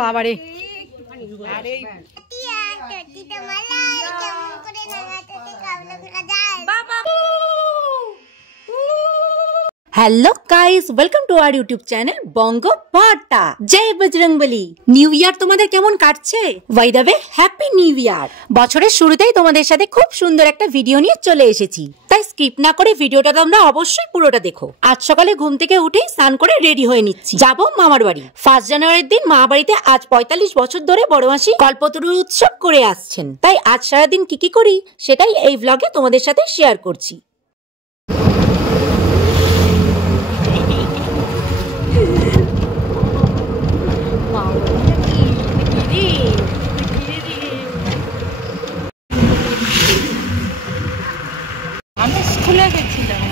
বাবারে hello guys welcome to our YouTube channel Banga Barta. জয় Bajrangbali. New year তোমাদের কেমন কাটছে? By the way happy new year. বছরের শুরুতেই তোমাদের সাথে খুব সুন্দর একটা ভিডিও নিয়ে চলে এসেছি, তাই স্কিপ না করে ভিডিওটা তোমরা অবশ্যই পুরোটা দেখো। আজ সকালে ঘুম থেকে উঠেই স্নান করে রেডি হয়ে নিচ্ছি, যাবো মামার বাড়ি। 1 জানুয়ারির দিন মা বাড়িতে আজ 45 বছর ধরে বড় মাসি কল্পতরুর উৎসব করে আসছেন, তাই আজ সারাদিন কি করি সেটাই এই ব্লগে তোমাদের সাথে শেয়ার করছি। আমি স্কুলে গেছিলাম,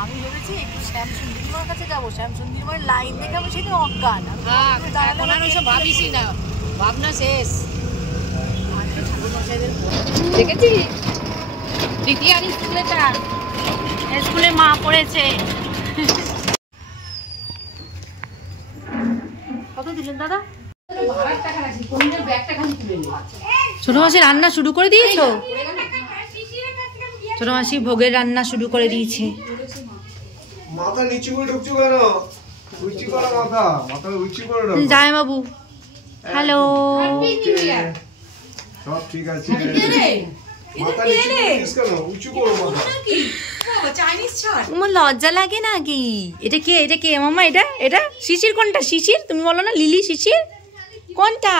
আমি ভেবেছি একটু শ্যামসুন্দরীমার কাছে যাবো, শ্যামসুন্দরীমার লাইন দেখে আমি সেদিন অজ্ঞান। ভাবিসই না, ভাবনা শেষ। দেখেছি দিদি আর স্কুলে মা পড়েছে। কত দিলেন দাদা? ছোট মাসি রান্না শুরু করে দিয়েছো? ছোট মাসি ভোগের রান্না শুরু করে দিয়েছে। মাথা নিচু করে ঢুকছো কেন? উঁচু করো মাথা, মাথা উঁচু করে দাও। জয় বাবু, হ্যালো। সব ঠিক আছে। মাথা নিচু করিস কেন? উঁচু করো মাথা। চাইনিজ ছাড়। তোমার লজ্জা লাগে নাকি? এটা কে? এটা কে মামা? এটা শিশির কোনটা? শিশির তুমি বলো না, লিলি শিশির কোনটা?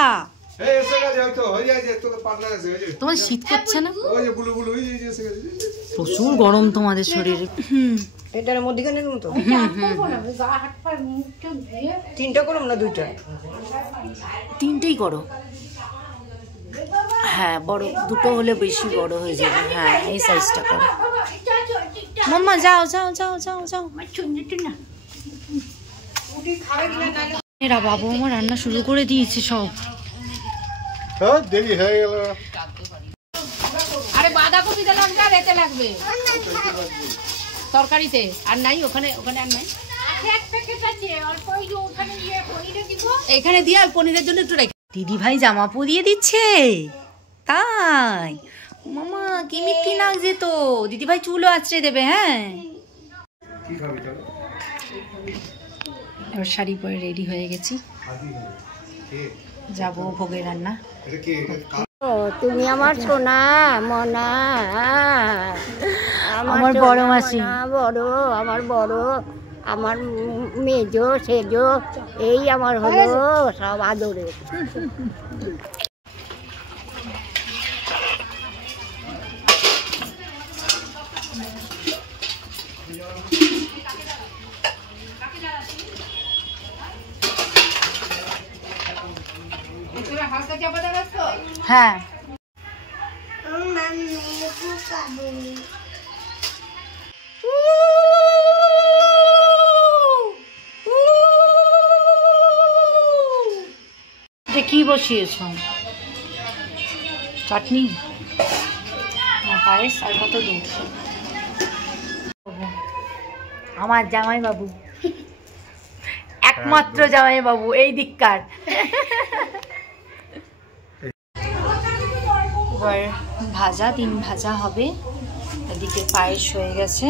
এই এসে গেছে হয়তো, হই যায় যে তোকে পাগলা আছে ওই যে। তোমার শীত করছে না? ওই যে বুলু বুলু ওই যে এসে গেছে। প্রচুর গরম তোমাদের শরীরে। এটার মধ্যখানের মতো তিনটা করুম না দুইটা? তিনটেই করো। হ্যাঁ বড় দুটো হলে বেশি বড় হয়ে যাবে। হ্যাঁ এই সাইজটা করো। মাম্মা যাও যাও যাও যাও যাও। এরা বাবু আমার রান্না শুরু করে দিয়েছে সব। হ্যাঁ দেরি হয়ে গেল। আরে বাঁধাকপি দিলাম, যা রেতে লাগবে তরকারিতে। আর নাই ওখানে, ওখানে আর নাই। এখানে দিয়ে পনিরের জন্য একটু রেখে। দিদি ভাই জামা পরিয়ে দিচ্ছে, তাই মামা কি মিষ্টি লাগছে তো। দিদি ভাই চুলও আছড়ে দেবে। হ্যাঁ এবার শাড়ি পরে রেডি হয়ে গেছি, যাবো ভোগের রান্না। তুমি আমার সোনা মনা, আমার বড় মাসি, বড় আমার বড়, আমার মেজো সেজো, এই আমার হলো সব আদরে। হ্যাঁ কি বসিয়েছ? চাটনি, পায়েস আর কত দুধ। আমার জামাই বাবু, একমাত্র জামাই বাবু এই দিককার। এবার ভাজা 3 ভাজা হবে, এদিকে পায়েস হয়ে গেছে,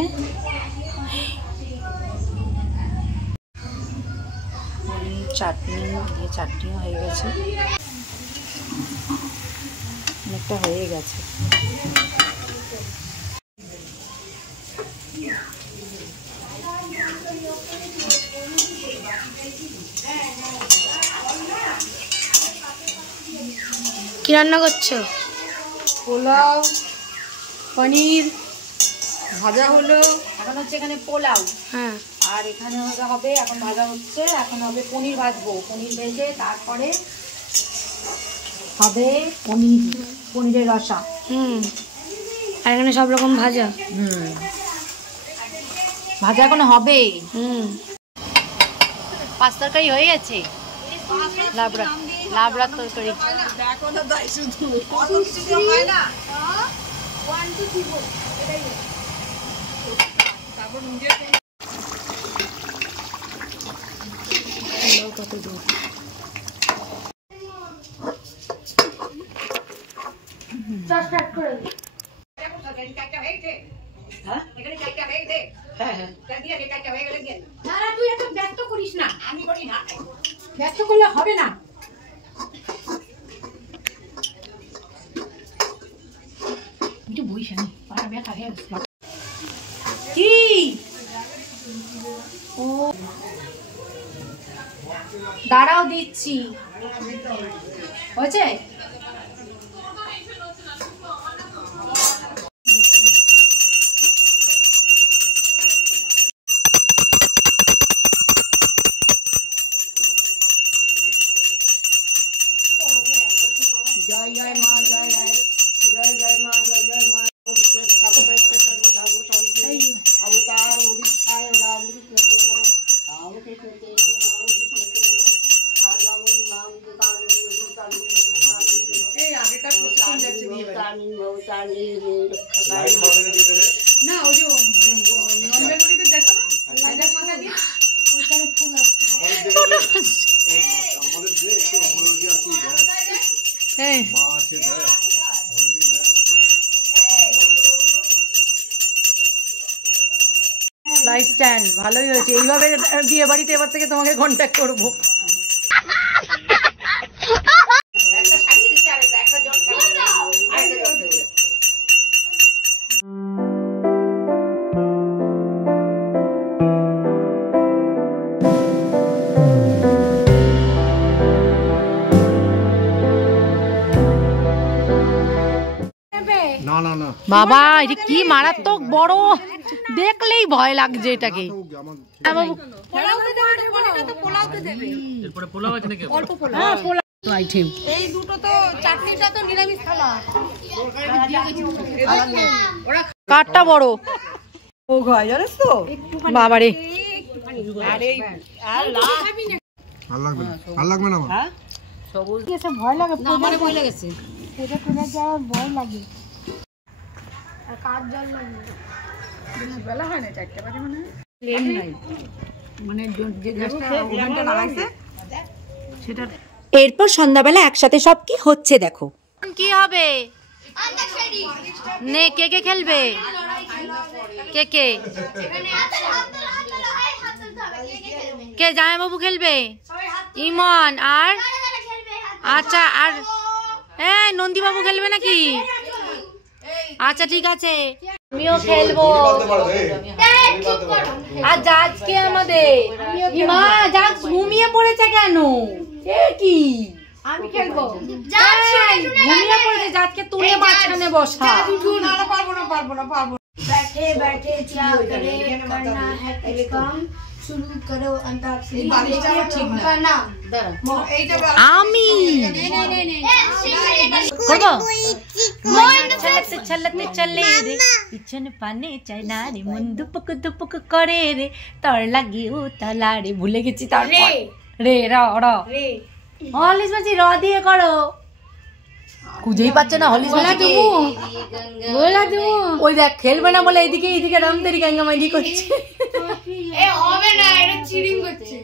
চাটনি দিয়ে চাটনিও হয়ে গেছে, অনেকটা হয়ে গেছে। কি রান্না করছো? পোলাও, পনির ভাজা হলো। এখন হচ্ছে এখানে পোলাও, হ্যাঁ, আর এখানে হবে এখন ভাজা হচ্ছে, এখন হবে পনির ভাজবো। পনির ভেজে তারপরে হবে পনিরের রসা। আর এখানে সব রকম ভাজা। ভাজা এখনো হবে। 5 তরকারি হয়ে গেছে। লাবড়ার তরকারি। তুই এত ব্যস্ত করিস না, আমি করি না, ব্যস্ত করলে হবে না। কি ও দাঁড়াও দিচ্ছি, হয়েছে? জয় জয় মা, জয় জয় জয় জয় মা, জয় জয় মা। অবতার উড়িষ্যায় রামকৃষ্ণ না, ওই যে নন্দগুলিতে দেখো না, লাইটার মাথা দিয়ে ওখানে ফুল আছে। লাইট স্ট্যান্ড ভালোই হয়েছে। এইভাবে বিয়ে বাড়িতে এবার থেকে তোমাকে কন্ট্যাক্ট করবো। বাবা এটা কি মারাত্মক বড়, দেখলেই ভয় লাগছে এটাকে। এই দুটো তো চাটনিটা তো নিরামিষ খালা। কাঠটা বড় ও গায় জানিস তো বাবারে। আর লাগবে না ভয় লাগে, আমারে ভয় লাগেছে। পূজা টুজা যাওয়ার ভয় লাগে। আর কার জল লাগে বেলা হয় না, 4টা বাজে মানে প্লেন নাই, মানে যে গ্যাসটা ওভেনটা লাগাইছে সেটা। এরপর সন্ধ্যাবেলা একসাথে সব কি হচ্ছে দেখো। কি হবে নে, কে কে খেলবে? কে কে কে জামাইবাবু খেলবে? ইমন আর আচ্ছা, আর হ্যাঁ নন্দীবাবু খেলবে নাকি? আচ্ছা ঠিক আছে, আমিও খেলবো। আর জাজকে আমাদের মা জাজ ঘুমিয়ে পড়েছে কেন? এ কি আমি খেলবো, ঘুমিয়ে পড়েছে, জাজকে তুলে মাঝখানে বসা। পারবো না। बैठे बैठे क्या करे, करना है कुछ काम, शुरू करो अंताक्षरी का नाम। আমি করবো ছলকতে ছলকতে চলে রে, পিছনে পানে চাই না রে, মন দুপুক দুপুক করে রে, তোর লাগিও তালা রে। ভুলে গেছি তারপর রে র র হলিস মাছি র দিয়ে করো। খুঁজেই পাচ্ছে না হলিস মাছি। ওই দেখ খেলবে না বলে এইদিকে এইদিকে রামতেরি গাঙ্গামাইদি করছে। এ হবে না, এটা চিড়িং করছে।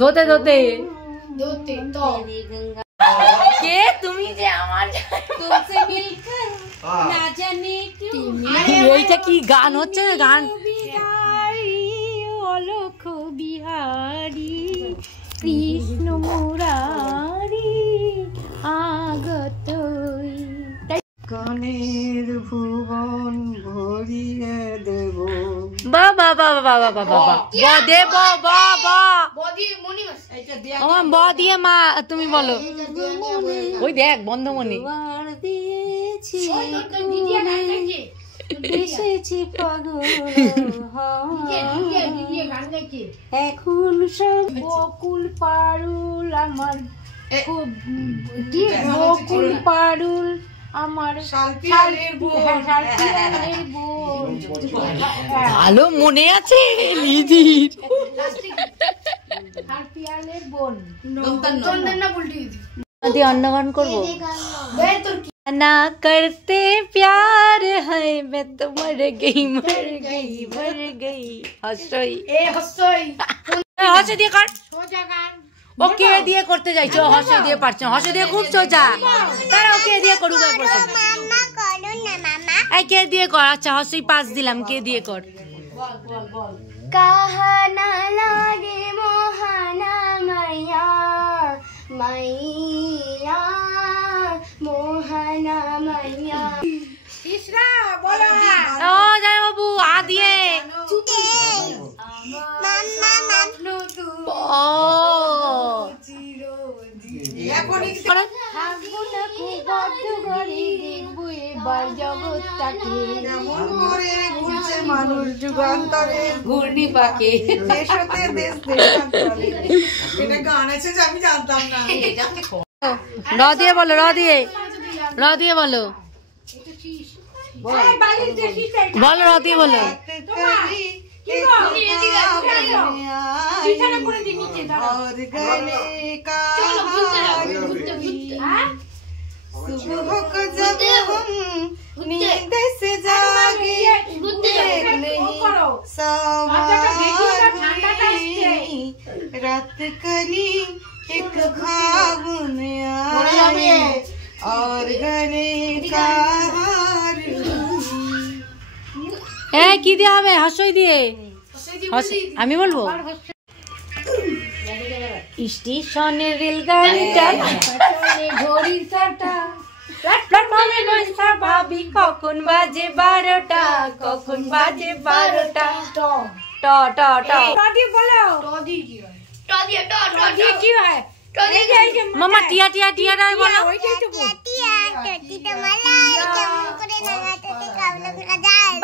ধোতে ধোতে দোতে তো কে তুমি যে আমার तुमसे मिलकर ना जाने क्यों। এইটা কি গান হচ্ছে? গান বিহারি অলোক বিহারি কৃষ্ণ মুরারি আগত কানের ভুবন ভরিয়ে দেব। বাবা বাবা বাবা বাবা বাবা দেব বাবা বদি মনিবাস এটা দেয়া আমার ব দিয়ে মা তুমি বলো। ওই দেখ বন্ধমণি দিয়েছি দিদিয়া গান গাইছে, এসেছি পাগল দিদিয়া গান গাইছে। এখন সব বকুল পারুল আমার খুব কি বকুল পারুল আমার শালপিয়ালের বোন, শালপিয়ালের বোন। ভালো মনে আছে লিদির। শালপিয়ালের বোন চন্দন না বুলটি দিয়ে অন্য গান করবো। না করতে প্যার है मैं तो मर गई मर गई मर गई हंसोई এ হসই হসে দিয়ে কর। ও কে দিয়ে করতে যাইছো? হসে দিয়ে পারছো? হসে দিয়ে খুব সোজা। তারা ওকে দিয়ে করুক একবার। এই কে দিয়ে কর? আচ্ছা হসে 5 দিলাম, কে দিয়ে কর? কাহানা লাগে মোহানা মাইয়া মাইয়া মোহানা মাইয়া। ও জয় বাবু আ দিয়ে। ও মানুষ যুগান্তরে ঘূর্ণি পাকে দেশতে দেশ দেশান্তরে। এটা গান আছে যে আমি জানতাম না। র দিয়ে বলো, র দিয়ে, র দিয়ে বলো, বলো র দিয়ে বলো। और गले का सुबह को जब हम नींद से जागे देख नहीं रात कली एक ख्वाब में आए और गले का हार। কি দিয়ে হবে? হসই দিয়ে। আমি বলবো স্টেশনের রেলগাড়িটা ঘড়ির কাঁটা প্ল্যাটফর্মে বসা ভাবি কখন বাজে 12টা, কখন বাজে 12টা। ট ট ট মামা টিয়া টিয়া টিয়া রায় বলো।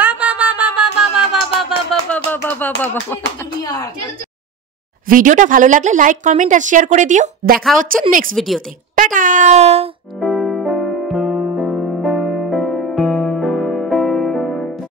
বাবা বাবা বাবা বাবা বাবা বাবা বাবা বাবা। ভিডিওটা ভালো লাগলে লাইক, কমেন্ট আর শেয়ার করে দিও। দেখা হচ্ছে নেক্সট ভিডিওতে। টাটা।